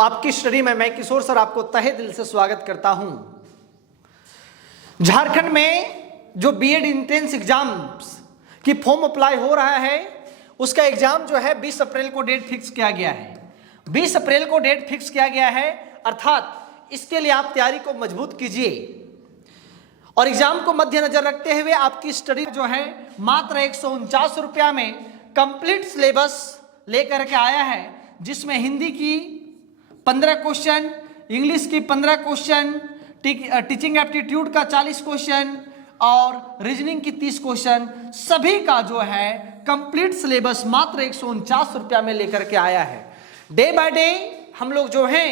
आपकी स्टडी में मैं किशोर सर आपको तहे दिल से स्वागत करता हूं। झारखंड में जो बीएड इंट्रेंस एग्जाम्स की फॉर्म अप्लाई हो रहा है उसका एग्जाम जो है 20 अप्रैल को डेट फिक्स किया गया है। 20 अप्रैल को डेट फिक्स किया गया है, अर्थात इसके लिए आप तैयारी को मजबूत कीजिए और एग्जाम को मद्देनजर रखते हुए आपकी स्टडी जो है मात्र 149 रुपया में कंप्लीट सिलेबस लेकर के आया है, जिसमें हिंदी की 15 क्वेश्चन, इंग्लिश की 15 क्वेश्चन, टीचिंग एप्टीट्यूड का 40 क्वेश्चन और रीजनिंग की 30 क्वेश्चन, सभी का जो है कंप्लीट सिलेबस मात्र 149 रुपया में लेकर के आया है। डे बाय डे हम लोग जो हैं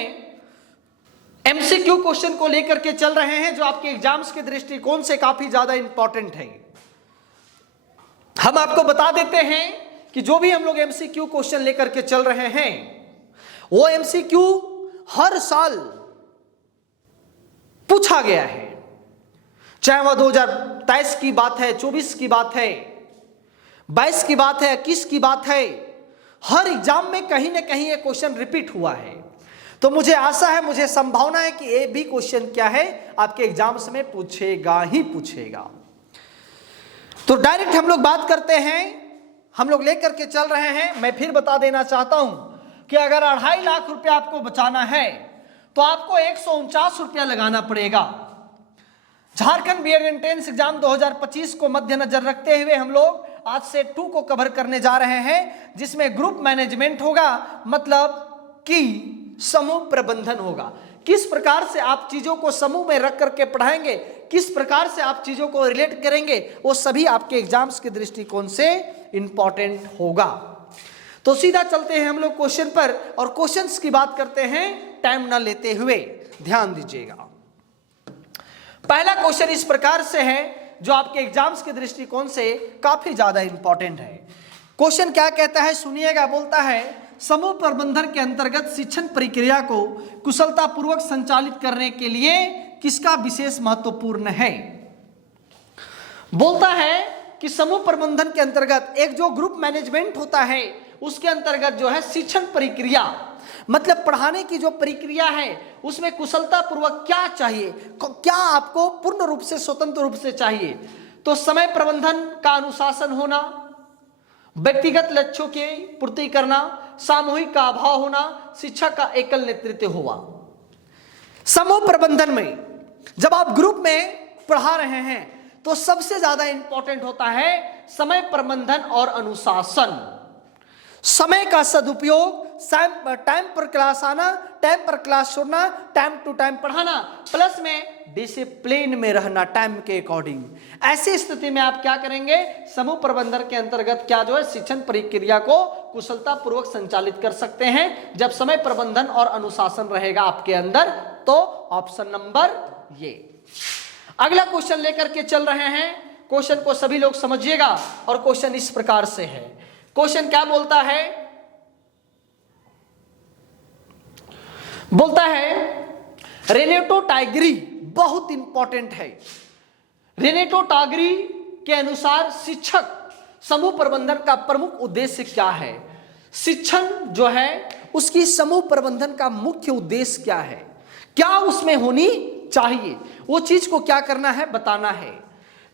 एमसीक्यू क्वेश्चन को लेकर के चल रहे हैं, जो आपके एग्जाम्स के दृष्टिकोण से काफी ज्यादा इंपॉर्टेंट है। हम आपको बता देते हैं कि जो भी हम लोग एमसीक्यू क्वेश्चन लेकर के चल रहे हैं वो एमसीक्यू हर साल पूछा गया है, चाहे वह 2023 की बात है, 24 की बात है, 22 की बात है, 21 की बात है। हर एग्जाम में कहीं ना कहीं ये क्वेश्चन रिपीट हुआ है। तो मुझे आशा है, मुझे संभावना है कि ये भी क्वेश्चन क्या है आपके एग्जाम्स में पूछेगा ही पूछेगा। तो डायरेक्ट हम लोग बात करते हैं, हम लोग लेकर के चल रहे हैं। मैं फिर बता देना चाहता हूं कि अगर 2.5 लाख रुपया आपको बचाना है तो आपको 149 रुपया लगाना पड़ेगा। झारखंड बीएड एंट्रेंस एग्जाम 2025 को मद्देनजर रखते हुए हम लोग आज से 2 को कवर करने जा रहे हैं, जिसमें ग्रुप मैनेजमेंट होगा, मतलब कि समूह प्रबंधन होगा। किस प्रकार से आप चीजों को समूह में रख करके पढ़ाएंगे, किस प्रकार से आप चीजों को रिलेट करेंगे, वो सभी आपके एग्जाम्स के दृष्टिकोण से इंपॉर्टेंट होगा। तो सीधा चलते हैं हम लोग क्वेश्चन पर और क्वेश्चंस की बात करते हैं, टाइम ना लेते हुए ध्यान दीजिएगा। पहला क्वेश्चन इस प्रकार से है जो आपके एग्जाम्स के दृष्टिकोण से काफी ज्यादा इंपॉर्टेंट है। क्वेश्चन क्या कहता है सुनिएगा। बोलता है समूह प्रबंधन के अंतर्गत शिक्षण प्रक्रिया को कुशलतापूर्वक संचालित करने के लिए किसका विशेष महत्वपूर्ण है। बोलता है कि समूह प्रबंधन के अंतर्गत एक जो ग्रुप मैनेजमेंट होता है उसके अंतर्गत जो है शिक्षण प्रक्रिया, मतलब पढ़ाने की जो प्रक्रिया है उसमें कुशलता पूर्वक क्या चाहिए, क्या आपको पूर्ण रूप से स्वतंत्र रूप से चाहिए। तो समय प्रबंधन का अनुशासन होना, व्यक्तिगत लक्ष्यों की पूर्ति करना, सामूहिक का अभाव होना, शिक्षा का एकल नेतृत्व हुआ। समूह प्रबंधन में जब आप ग्रुप में पढ़ा रहे हैं तो सबसे ज्यादा इंपॉर्टेंट होता है समय प्रबंधन और अनुशासन। समय का सदुपयोग, टाइम पर क्लास आना, टाइम पर क्लास छोड़ना, टाइम टू टाइम पढ़ाना, प्लस में डिसिप्लिन में रहना टाइम के अकॉर्डिंग। ऐसी स्थिति में आप क्या करेंगे, समूह प्रबंधन के अंतर्गत क्या जो है शिक्षण प्रक्रिया को कुशलता पूर्वक संचालित कर सकते हैं जब समय प्रबंधन और अनुशासन रहेगा आपके अंदर। तो ऑप्शन नंबर ये। अगला क्वेश्चन लेकर के चल रहे हैं, क्वेश्चन को सभी लोग समझिएगा और क्वेश्चन इस प्रकार से है। क्वेश्चन क्या बोलता है, बोलता है रेनेटो टाइगरी, बहुत इंपॉर्टेंट है। रेनेटो टाइगरी के अनुसार शिक्षक समूह प्रबंधन का प्रमुख उद्देश्य क्या है। शिक्षण जो है उसकी समूह प्रबंधन का मुख्य उद्देश्य क्या है, क्या उसमें होनी चाहिए, वो चीज को क्या करना है बताना है।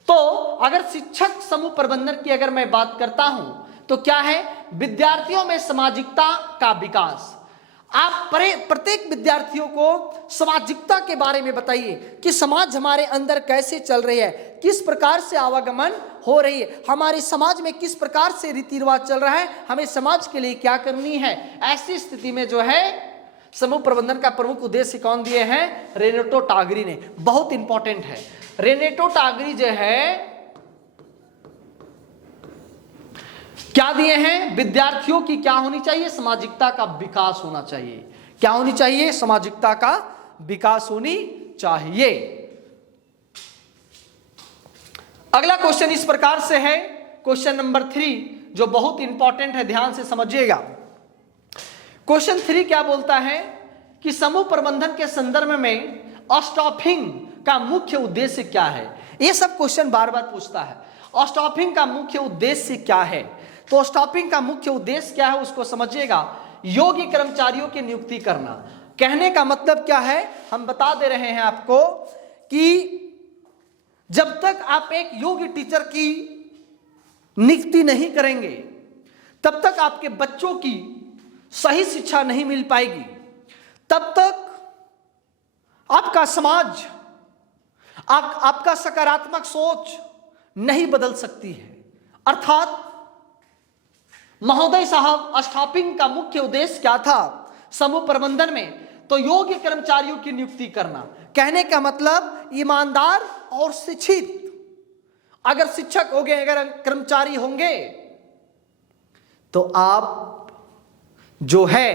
तो अगर शिक्षक समूह प्रबंधन की अगर मैं बात करता हूं तो क्या है, विद्यार्थियों में सामाजिकता का विकास। आप प्रत्येक विद्यार्थियों को सामाजिकता के बारे में बताइए कि समाज हमारे अंदर कैसे चल रही है, किस प्रकार से आवागमन हो रही है, हमारे समाज में किस प्रकार से रीति रिवाज चल रहा है, हमें समाज के लिए क्या करनी है। ऐसी स्थिति में जो है समूह प्रबंधन का प्रमुख उद्देश्य कौन दिए हैं, रेनेटो टाइगरी ने। बहुत इंपॉर्टेंट है। रेनेटो टाइगरी जो है क्या दिए हैं, विद्यार्थियों की क्या होनी चाहिए, सामाजिकता का विकास होना चाहिए। क्या होनी चाहिए, सामाजिकता का विकास होनी चाहिए। अगला क्वेश्चन इस प्रकार से है, क्वेश्चन नंबर 3 जो बहुत इंपॉर्टेंट है, ध्यान से समझिएगा। क्वेश्चन 3 क्या बोलता है कि समूह प्रबंधन के संदर्भ में स्टाफिंग का मुख्य उद्देश्य क्या है। ये सब क्वेश्चन बार बार पूछता है। स्टाफिंग का मुख्य उद्देश्य क्या है, तो स्टाफिंग का मुख्य उद्देश्य क्या है उसको समझिएगा। योग्य कर्मचारियों की नियुक्ति करना, कहने का मतलब क्या है, हम बता दे रहे हैं आपको कि जब तक आप एक योग्य टीचर की नियुक्ति नहीं करेंगे तब तक आपके बच्चों की सही शिक्षा नहीं मिल पाएगी, तब तक आपका समाज, आपका सकारात्मक सोच नहीं बदल सकती है। अर्थात महोदय साहब स्टाफिंग का मुख्य उद्देश्य क्या था समूह प्रबंधन में, तो योग्य कर्मचारियों की नियुक्ति करना। कहने का मतलब ईमानदार और शिक्षित अगर शिक्षक होंगे, अगर कर्मचारी होंगे, तो आप जो है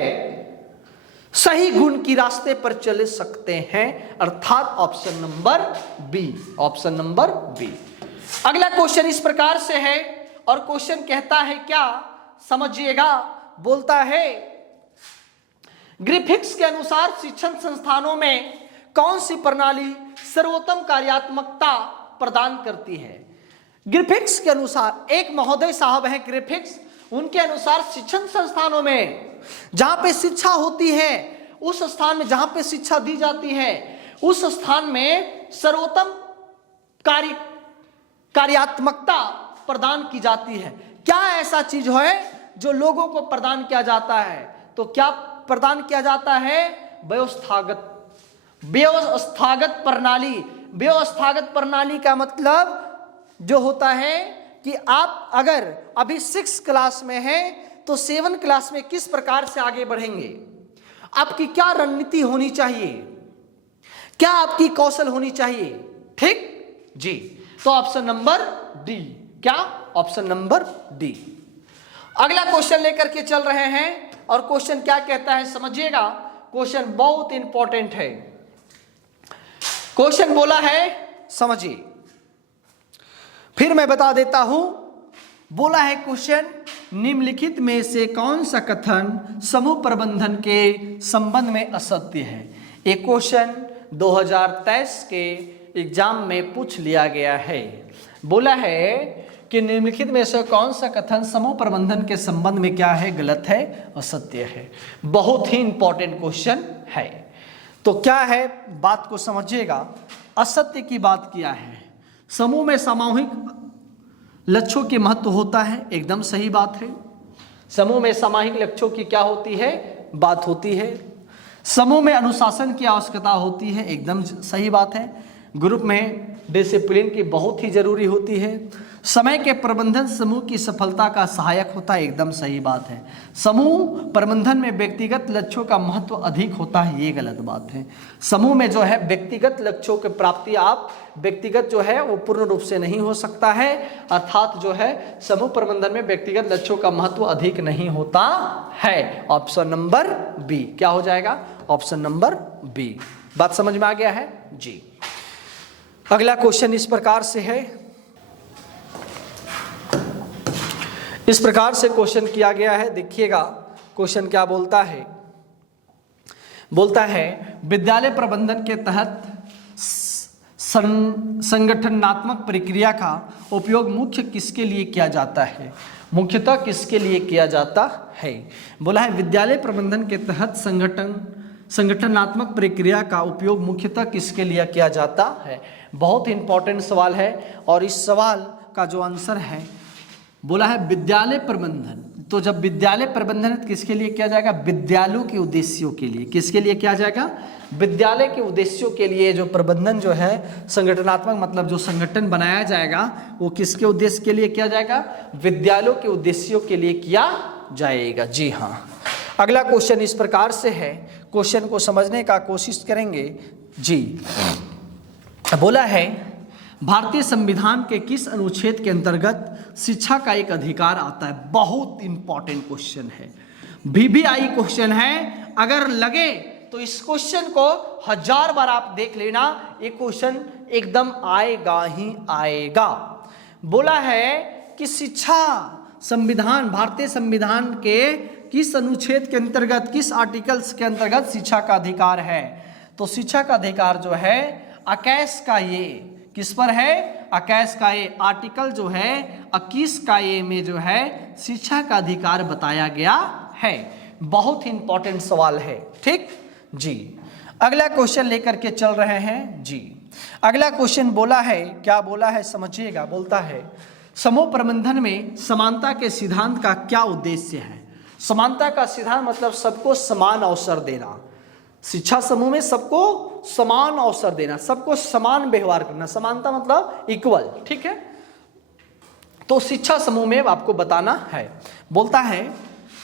सही गुण की रास्ते पर चले सकते हैं, अर्थात option number B, option number B. अगला क्वेश्चन इस प्रकार से है और क्वेश्चन कहता है क्या, समझिएगा, बोलता है ग्रिफिथ्स के अनुसार शिक्षण संस्थानों में कौन सी प्रणाली सर्वोत्तम कार्यात्मकता प्रदान करती है। ग्रिफिथ्स के अनुसार, एक महोदय साहब हैं ग्रिफिथ्स, उनके अनुसार शिक्षण संस्थानों में जहां पे शिक्षा होती है, उस स्थान में जहां पे शिक्षा दी जाती है, उस स्थान में सर्वोत्तम कार्यात्मकता प्रदान की जाती है। क्या ऐसा चीज है जो लोगों को प्रदान किया जाता है, तो क्या प्रदान किया जाता है, व्यवस्थागत प्रणाली। व्यवस्थागत प्रणाली का मतलब जो होता है कि आप अगर अभी 6 क्लास में हैं तो 7 क्लास में किस प्रकार से आगे बढ़ेंगे, आपकी क्या रणनीति होनी चाहिए, क्या आपकी कौशल होनी चाहिए, ठीक जी। तो ऑप्शन नंबर डी, क्या, ऑप्शन नंबर डी। अगला क्वेश्चन लेकर के चल रहे हैं और क्वेश्चन क्या कहता है समझिएगा, क्वेश्चन बहुत इंपॉर्टेंट है। क्वेश्चन बोला है, समझिए, फिर मैं बता देता हूं। बोला है क्वेश्चन, निम्नलिखित में से कौन सा कथन समूह प्रबंधन के संबंध में असत्य है। एक क्वेश्चन 2023 के एग्जाम में पूछ लिया गया है। बोला है कि निम्नलिखित में से कौन सा कथन समूह प्रबंधन के संबंध में क्या है, गलत है, असत्य है। बहुत ही इंपॉर्टेंट क्वेश्चन है। तो क्या है, बात को समझिएगा। असत्य की बात किया है, समूह में सामूहिक लक्ष्यों के महत्व होता है, एकदम सही बात है। समूह में सामूहिक लक्ष्यों की क्या होती है, बात होती है। समूह में अनुशासन की आवश्यकता होती है, एकदम सही बात है। ग्रुप में डिसिप्लिन की बहुत ही जरूरी होती है। समय के प्रबंधन समूह की सफलता का सहायक होता है, एकदम सही बात है। समूह प्रबंधन में व्यक्तिगत लक्ष्यों का महत्व अधिक होता है, ये गलत बात है। समूह में जो है व्यक्तिगत लक्ष्यों की प्राप्ति, आप व्यक्तिगत जो है वो पूर्ण रूप से नहीं हो सकता है, अर्थात जो है समूह प्रबंधन में व्यक्तिगत लक्ष्यों का महत्व अधिक नहीं होता है। ऑप्शन नंबर बी क्या हो जाएगा, ऑप्शन नंबर बी। बात समझ में आ गया है जी। अगला क्वेश्चन इस प्रकार से है, इस प्रकार से क्वेश्चन किया गया है, देखिएगा क्वेश्चन क्या बोलता है। बोलता है विद्यालय प्रबंधन के तहत संगठनात्मक प्रक्रिया का उपयोग मुख्य किसके लिए किया जाता है, मुख्यतः किसके लिए किया जाता है। बोला है विद्यालय प्रबंधन के तहत संगठनात्मक प्रक्रिया का उपयोग मुख्यतः किसके लिए किया जाता है। बहुत इंपॉर्टेंट सवाल है और इस सवाल का जो आंसर है, बोला है विद्यालय प्रबंधन। तो जब विद्यालय प्रबंधन किसके लिए किया जाएगा, विद्यालयों के उद्देश्यों के लिए। किसके लिए किया जाएगा, विद्यालय के उद्देश्यों के लिए। जो प्रबंधन जो है संगठनात्मक मतलब जो संगठन बनाया जाएगा वो किसके उद्देश्य के लिए किया जाएगा, विद्यालयों के उद्देश्यों के लिए किया जाएगा। जी हाँ। अगला क्वेश्चन इस प्रकार से है, क्वेश्चन को समझने का कोशिश करेंगे जी। बोला है भारतीय संविधान के किस अनुच्छेद के अंतर्गत शिक्षा का एक अधिकार आता है। बहुत इंपॉर्टेंट क्वेश्चन है, VVI क्वेश्चन है। अगर लगे तो इस क्वेश्चन को 1000 बार आप देख लेना, ये क्वेश्चन एकदम आएगा ही आएगा। बोला है कि शिक्षा संविधान, भारतीय संविधान के किस अनुच्छेद के अंतर्गत, किस आर्टिकल्स के अंतर्गत शिक्षा का अधिकार है। तो शिक्षा का अधिकार जो है 21 का ये किस पर है, 21 का ये आर्टिकल जो है 21 का ये में जो है शिक्षा का अधिकार बताया गया है। बहुत ही इंपॉर्टेंट सवाल है, ठीक जी। अगला क्वेश्चन लेकर के चल रहे हैं जी। अगला क्वेश्चन बोला है, क्या बोला है समझिएगा, बोलता है समूह प्रबंधन में समानता के सिद्धांत का क्या उद्देश्य है। समानता का सिद्धांत मतलब सबको समान अवसर देना। शिक्षा समूह में सबको समान अवसर देना, सबको समान व्यवहार करना। समानता मतलब इक्वल, ठीक है। तो शिक्षा समूह में आपको बताना है, बोलता है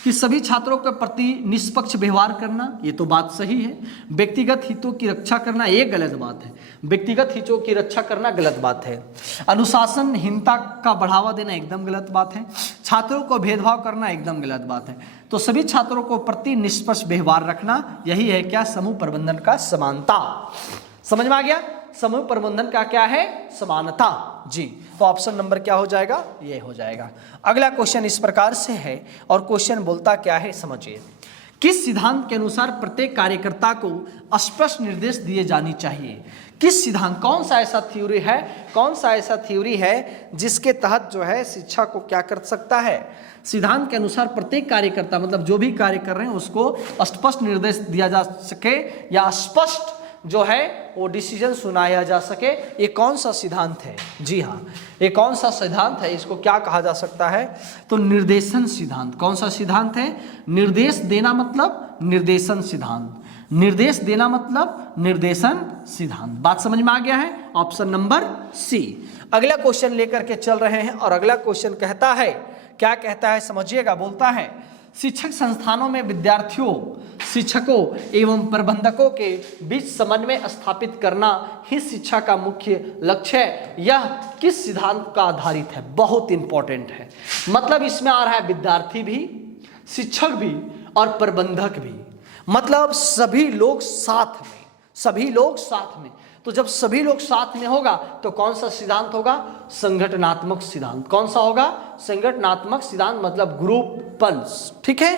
कि सभी छात्रों के प्रति निष्पक्ष व्यवहार करना, ये तो बात सही है। व्यक्तिगत हितों की रक्षा करना ये गलत बात है, व्यक्तिगत हितों की रक्षा करना गलत बात है। अनुशासनहीनता का बढ़ावा देना एकदम गलत बात है। छात्रों को भेदभाव करना एकदम गलत बात है। तो सभी छात्रों को प्रति निष्पक्ष व्यवहार रखना, यही है क्या समूह प्रबंधन का समानता। समझ में आ गया, समूह प्रबंधन का क्या है, समानता जी। तो ऑप्शन नंबर क्या हो जाएगा, ये हो जाएगा। अगला क्वेश्चन इस प्रकार से है और क्वेश्चन बोलता क्या है समझिए। किस सिद्धांत के अनुसार प्रत्येक कार्यकर्ता को स्पष्ट निर्देश दिए जानी चाहिए। किस सिद्धांत, कौन सा ऐसा थ्योरी है, कौन सा ऐसा थ्योरी है जिसके तहत जो है शिक्षा को क्या कर सकता है। सिद्धांत के अनुसार प्रत्येक कार्यकर्ता मतलब जो भी कार्य कर रहे हैं उसको स्पष्ट निर्देश दिया जा सके या स्पष्ट जो है वो डिसीजन सुनाया जा सके। ये कौन सा सिद्धांत है, जी हाँ, ये कौन सा सिद्धांत है, इसको क्या कहा जा सकता है, तो निर्देशन सिद्धांत। कौन सा सिद्धांत है, निर्देश देना मतलब निर्देशन सिद्धांत, निर्देश देना मतलब निर्देशन सिद्धांत। बात समझ में आ गया है, ऑप्शन नंबर सी। अगला क्वेश्चन लेकर के चल रहे हैं और अगला क्वेश्चन कहता है, क्या कहता है समझिएगा, बोलता है शिक्षक संस्थानों में विद्यार्थियों, शिक्षकों एवं प्रबंधकों के बीच समन्वय स्थापित करना ही शिक्षा का मुख्य लक्ष्य है। यह किस सिद्धांत का आधारित है, बहुत इंपॉर्टेंट है। मतलब इसमें आ रहा है विद्यार्थी भी, शिक्षक भी और प्रबंधक भी, मतलब सभी लोग साथ में, सभी लोग साथ में। तो जब सभी लोग साथ में होगा तो कौन सा सिद्धांत होगा, संगठनात्मक सिद्धांत। कौन सा होगा, संगठनात्मक सिद्धांत मतलब ग्रुपन्स, ठीक है।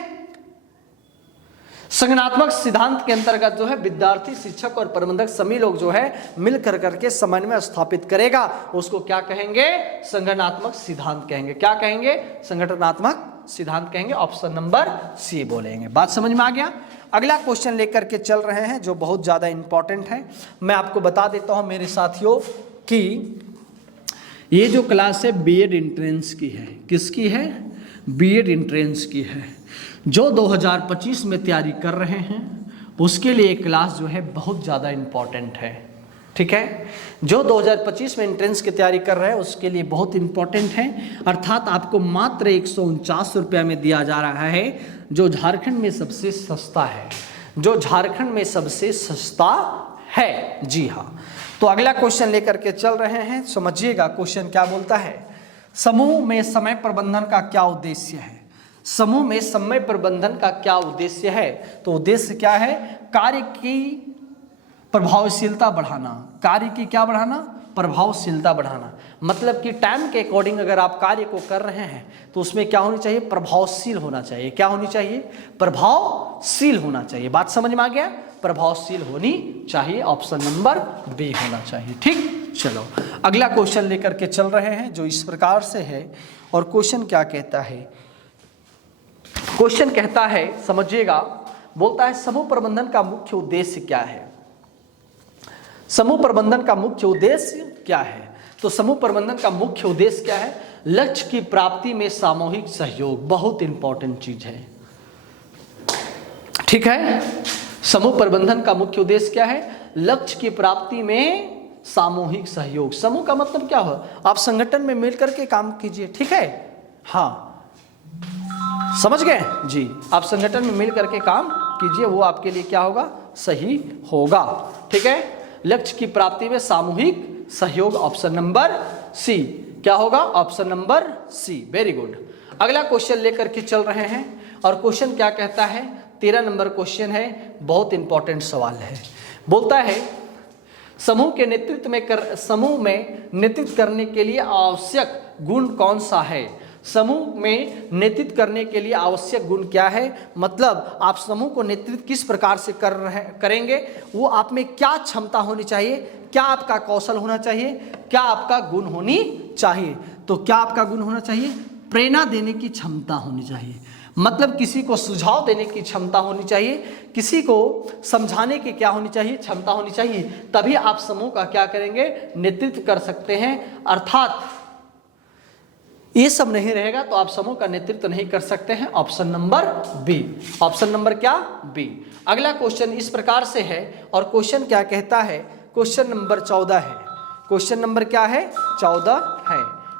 संगठनात्मक सिद्धांत के अंतर्गत जो है विद्यार्थी, शिक्षक और प्रबंधक सभी लोग जो है मिलकर करके समन्वय स्थापित करेगा, उसको क्या कहेंगे, संगठनात्मक सिद्धांत कहेंगे। क्या कहेंगे, संगठनात्मक सिद्धांत कहेंगे। ऑप्शन नंबर सी बोलेंगे। बात समझ में आ गया। अगला क्वेश्चन लेकर के चल रहे हैं जो बहुत ज्यादा इंपॉर्टेंट है। मैं आपको बता देता हूं मेरे साथियों कि ये जो क्लास है बीएड एंट्रेंस की है। किसकी है, बीएड एंट्रेंस की है। जो 2025 में तैयारी कर रहे हैं उसके लिए क्लास जो है बहुत ज़्यादा इम्पॉर्टेंट है, ठीक है। जो 2025 में एंट्रेंस की तैयारी कर रहे हैं उसके लिए बहुत इम्पॉर्टेंट है। अर्थात आपको मात्र 149 रुपया में दिया जा रहा है, जो झारखंड में सबसे सस्ता है, जो झारखंड में सबसे सस्ता है, जी हाँ। तो अगला क्वेश्चन लेकर के चल रहे हैं, समझिएगा क्वेश्चन क्या बोलता है। समूह में समय प्रबंधन का क्या उद्देश्य है। समूह में समय प्रबंधन का क्या उद्देश्य है, तो उद्देश्य क्या है, कार्य की प्रभावशीलता बढ़ाना। कार्य की क्या बढ़ाना, प्रभावशीलता बढ़ाना। मतलब कि टाइम के अकॉर्डिंग अगर आप कार्य को कर रहे हैं तो उसमें क्या होनी चाहिए, प्रभावशील होना चाहिए। क्या होनी चाहिए, प्रभावशील होना चाहिए। बात समझ में आ गया, प्रभावशील होनी चाहिए। ऑप्शन नंबर बी होना चाहिए, ठीक। चलो अगला क्वेश्चन लेकर के चल रहे हैं जो इस प्रकार से है और क्वेश्चन क्या कहता है। क्वेश्चन कहता है समझिएगा, बोलता है समूह प्रबंधन का मुख्य उद्देश्य क्या है। समूह प्रबंधन का मुख्य उद्देश्य क्या है, तो समूह प्रबंधन का मुख्य उद्देश्य क्या है, लक्ष्य की प्राप्ति में सामूहिक सहयोग। बहुत इंपॉर्टेंट चीज है, ठीक है। समूह प्रबंधन का मुख्य उद्देश्य क्या है, लक्ष्य की प्राप्ति में सामूहिक सहयोग। समूह का मतलब क्या हो, आप संगठन में मिलकर के काम कीजिए, ठीक है। हाँ समझ गए जी, आप संगठन में मिल करके काम कीजिए, वो आपके लिए क्या होगा, सही होगा, ठीक है। लक्ष्य की प्राप्ति में सामूहिक सहयोग। ऑप्शन नंबर सी क्या होगा, option number C. Very good. अगला क्वेश्चन लेकर के चल रहे हैं और क्वेश्चन क्या कहता है, 13 नंबर क्वेश्चन है, बहुत इंपॉर्टेंट सवाल है। बोलता है समूह में नेतृत्व करने के लिए आवश्यक गुण कौन सा है। समूह में नेतृत्व करने के लिए आवश्यक गुण क्या है, मतलब आप समूह को नेतृत्व किस प्रकार से करेंगे, वो आप में क्या क्षमता होनी चाहिए, क्या आपका कौशल होना चाहिए, क्या आपका गुण होनी चाहिए। तो क्या आपका गुण होना चाहिए, प्रेरणा देने की क्षमता होनी चाहिए। मतलब किसी को सुझाव देने की क्षमता होनी चाहिए, किसी को समझाने की क्या होनी चाहिए, क्षमता होनी चाहिए, तभी आप समूह का क्या करेंगे, नेतृत्व कर सकते हैं। अर्थात ये सब नहीं रहेगा तो आप समूह का नेतृत्व नहीं कर सकते हैं। Option number B. Option number क्या, बी। अगला क्वेश्चन इस प्रकार से है और क्वेश्चन क्या कहता है, क्वेश्चन नंबर 14 है। क्वेश्चन नंबर क्या है, 14 है।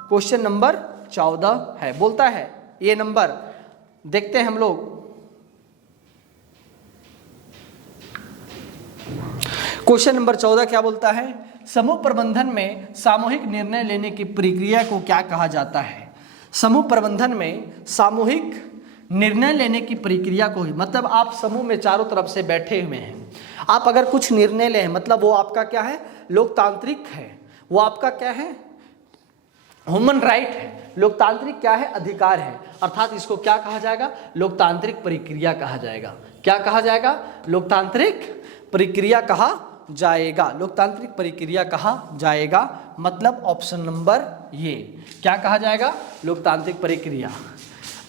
क्वेश्चन नंबर 14 है, बोलता है ये नंबर देखते हैं हम लोग। क्वेश्चन नंबर 14 क्या बोलता है, समूह प्रबंधन में सामूहिक निर्णय लेने की प्रक्रिया को क्या कहा जाता है। समूह प्रबंधन में सामूहिक निर्णय लेने की प्रक्रिया को ही, मतलब आप समूह में चारों तरफ से बैठे हुए हैं, आप अगर कुछ निर्णय लें मतलब वो आपका क्या है, लोकतांत्रिक है, वो आपका क्या है, ह्यूमन राइट है। लोकतांत्रिक क्या है, अधिकार है। अर्थात इसको क्या कहा जाएगा, लोकतांत्रिक प्रक्रिया कहा जाएगा। क्या कहा जाएगा, लोकतांत्रिक प्रक्रिया कहा जाएगा। लोकतांत्रिक प्रक्रिया कहा जाएगा, मतलब ऑप्शन नंबर ये क्या कहा जाएगा, लोकतांत्रिक प्रक्रिया।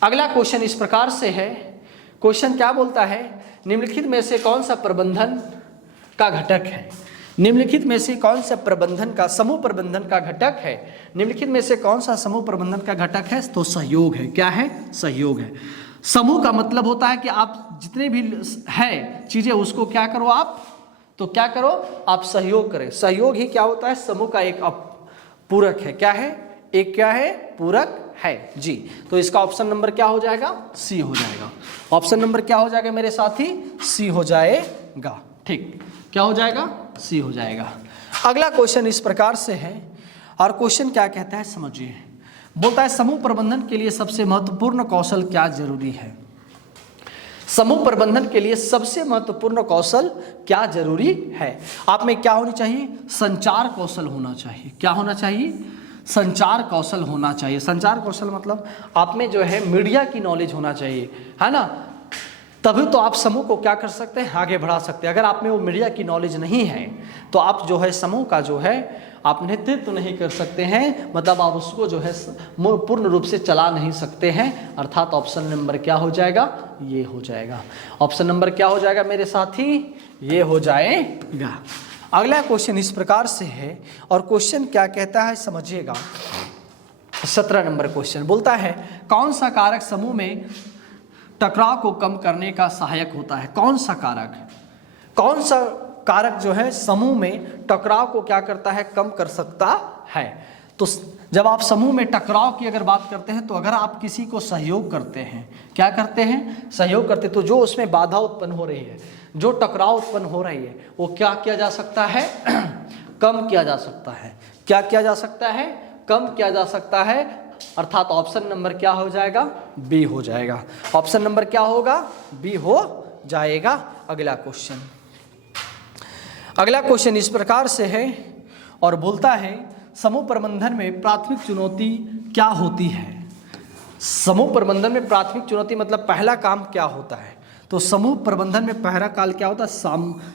अगला क्वेश्चन इस प्रकार से है, क्वेश्चन क्या बोलता है, निम्नलिखित में से कौन सा प्रबंधन का घटक है। निम्नलिखित में से कौन सा प्रबंधन का, समूह प्रबंधन का घटक है। निम्नलिखित में से कौन सा समूह प्रबंधन का घटक है, तो सहयोग है। क्या है, सहयोग है। समूह का मतलब होता है कि आप जितने भी है चीजें उसको क्या करो आप, तो क्या करो आप सहयोग करें। सहयोग ही क्या होता है, समूह का एक पूरक है। क्या है, एक क्या है, पूरक है जी। तो इसका ऑप्शन नंबर क्या हो जाएगा, सी हो जाएगा। ऑप्शन नंबर क्या हो जाएगा मेरे साथी, सी हो जाएगा। ठीक, क्या हो जाएगा, सी हो जाएगा। अगला क्वेश्चन इस प्रकार से है और क्वेश्चन क्या कहता है समझिए, बोलता है समूह प्रबंधन के लिए सबसे महत्वपूर्ण कौशल क्या जरूरी है। समूह प्रबंधन के लिए सबसे महत्वपूर्ण कौशल क्या जरूरी है। आप में क्या होनी चाहिए, संचार कौशल होना चाहिए। क्या होना चाहिए, संचार कौशल होना चाहिए। संचार कौशल मतलब आप में जो है मीडिया की नॉलेज होना चाहिए, है ना, तभी तो आप समूह को क्या कर सकते हैं, आगे बढ़ा सकते हैं। अगर आप में वो मीडिया की नॉलेज नहीं है तो आप जो है समूह का जो है आप नेतृत्व नहीं कर सकते हैं, मतलब आप उसको जो है पूर्ण रूप से चला नहीं सकते हैं। अर्थात ऑप्शन नंबर क्या हो जाएगा, ये हो जाएगा। ऑप्शन नंबर क्या हो जाएगा मेरे साथी, ये हो जाएगा। अगला क्वेश्चन इस प्रकार से है और क्वेश्चन क्या कहता है समझिएगा। 17 नंबर क्वेश्चन बोलता है कौन सा कारक समूह में टकराव को कम करने का सहायक होता है। कौन सा कारक, कौन सा कारक जो है समूह में टकराव को क्या करता है, कम कर सकता है। तो जब आप समूह में टकराव की अगर बात करते हैं तो अगर आप किसी को सहयोग करते हैं, क्या करते हैं, सहयोग करते, तो जो उसमें बाधा उत्पन्न हो रही है, जो टकराव उत्पन्न हो रही है, वो क्या किया जा सकता है, कम किया जा सकता है। क्या किया जा सकता है, कम किया जा सकता है। अर्थात ऑप्शन नंबर क्या हो जाएगा, बी हो जाएगा। ऑप्शन नंबर क्या होगा, बी हो जाएगा। अगला क्वेश्चन, अगला क्वेश्चन इस प्रकार से है और बोलता है समूह प्रबंधन में प्राथमिक चुनौती क्या होती है। समूह प्रबंधन में प्राथमिक चुनौती मतलब पहला काम क्या होता है, तो समूह प्रबंधन में पहला काल क्या होता है,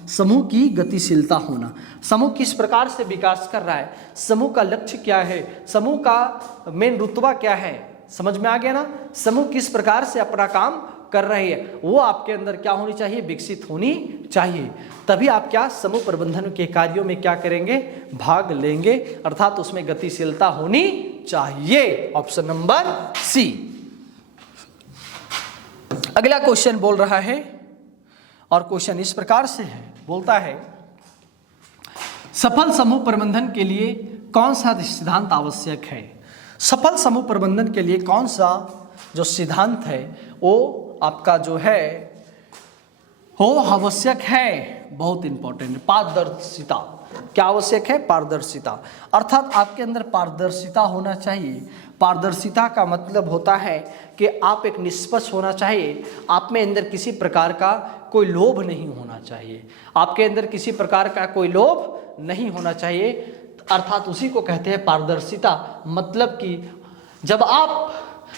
समूह की गतिशीलता होना। समूह किस प्रकार से विकास कर रहा है, समूह का लक्ष्य क्या है, समूह का मेन रुतबा क्या है, समझ में आ गया ना। समूह किस प्रकार से अपना काम कर रही है वो आपके अंदर क्या होनी चाहिए, विकसित होनी चाहिए। तभी आप क्या समूह प्रबंधन के कार्यों में क्या करेंगे, भाग लेंगे। अर्थात उसमें गतिशीलता होनी चाहिए। Option number C. अगला क्वेश्चन बोल रहा है और क्वेश्चन इस प्रकार से है, बोलता है सफल समूह प्रबंधन के लिए कौन सा सिद्धांत आवश्यक है। सफल समूह प्रबंधन के लिए कौन सा जो सिद्धांत है वो आपका जो है वो आवश्यक है, बहुत इंपॉर्टेंट। पारदर्शिता, क्या आवश्यक है, पारदर्शिता। अर्थात आपके अंदर पारदर्शिता होना चाहिए। पारदर्शिता का मतलब होता है कि आप एक निष्पक्ष होना चाहिए, आप में अंदर किसी प्रकार का कोई लोभ नहीं होना चाहिए, आपके अंदर किसी प्रकार का कोई लोभ नहीं होना चाहिए। अर्थात उसी को कहते हैं पारदर्शिता। मतलब कि जब आप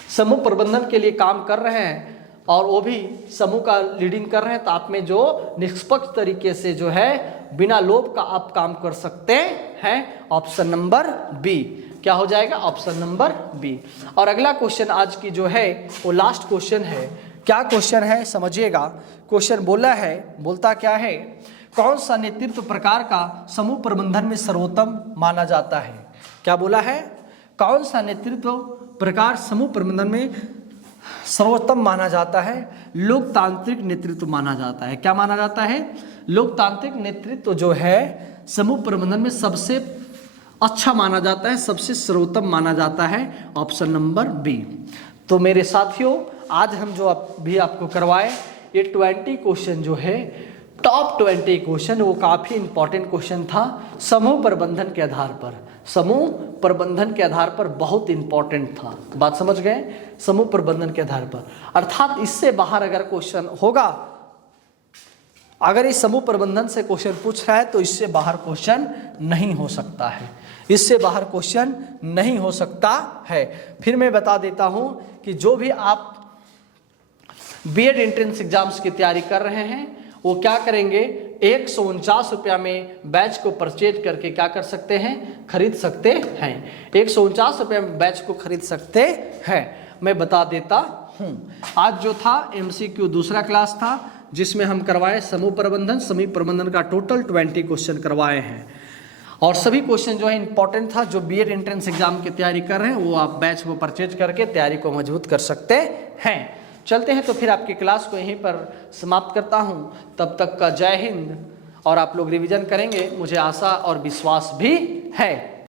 समूह प्रबंधन के लिए काम कर रहे हैं और वो भी समूह का लीडिंग कर रहे हैं तो आप में जो निष्पक्ष तरीके से जो है बिना लोभ का आप काम कर सकते हैं। ऑप्शन नंबर बी क्या हो जाएगा, ऑप्शन नंबर बी। और अगला क्वेश्चन आज की जो है वो लास्ट क्वेश्चन है क्या क्वेश्चन है समझिएगा। क्वेश्चन बोलता क्या है, कौन सा नेतृत्व प्रकार का समूह प्रबंधन में सर्वोत्तम माना जाता है। क्या बोला है, कौन सा नेतृत्व प्रकार समूह प्रबंधन में सर्वोत्तम माना जाता है। लोकतांत्रिक नेतृत्व माना जाता है। क्या माना जाता है, लोकतांत्रिक नेतृत्व जो है समूह प्रबंधन में सबसे अच्छा माना जाता है, सबसे सर्वोत्तम माना जाता है। Option number B. तो मेरे साथियों, आज हम जो भी आपको करवाए ये 20 क्वेश्चन जो है, टॉप 20 क्वेश्चन, वो काफ़ी इंपॉर्टेंट क्वेश्चन था समूह प्रबंधन के आधार पर। समूह प्रबंधन के आधार पर बहुत इंपॉर्टेंट था। बात समझ गए, समूह प्रबंधन के आधार पर। अर्थात इससे बाहर अगर क्वेश्चन होगा, अगर इस समूह प्रबंधन से क्वेश्चन पूछ रहा है तो इससे बाहर क्वेश्चन नहीं हो सकता है, इससे बाहर क्वेश्चन नहीं हो सकता है। फिर मैं बता देता हूं कि जो भी आप बीएड एंट्रेंस एग्जाम्स की तैयारी कर रहे हैं वो क्या करेंगे, 149 रुपया में बैच को परचेज करके क्या कर सकते हैं, खरीद सकते हैं। 149 रुपया में बैच को खरीद सकते हैं। मैं बता देता हूं, आज जो था MCQ दूसरा क्लास था जिसमें हम करवाए समूह प्रबंधन का टोटल 20 क्वेश्चन करवाए हैं और सभी क्वेश्चन जो है इंपॉर्टेंट था। जो बीएड एंट्रेंस एग्जाम की तैयारी कर रहे हैं वो आप बैच को परचेज करके तैयारी को मजबूत कर सकते हैं। चलते हैं तो फिर आपकी क्लास को यहीं पर समाप्त करता हूं। तब तक का जय हिंद। और आप लोग रिवीजन करेंगे मुझे आशा और विश्वास भी है।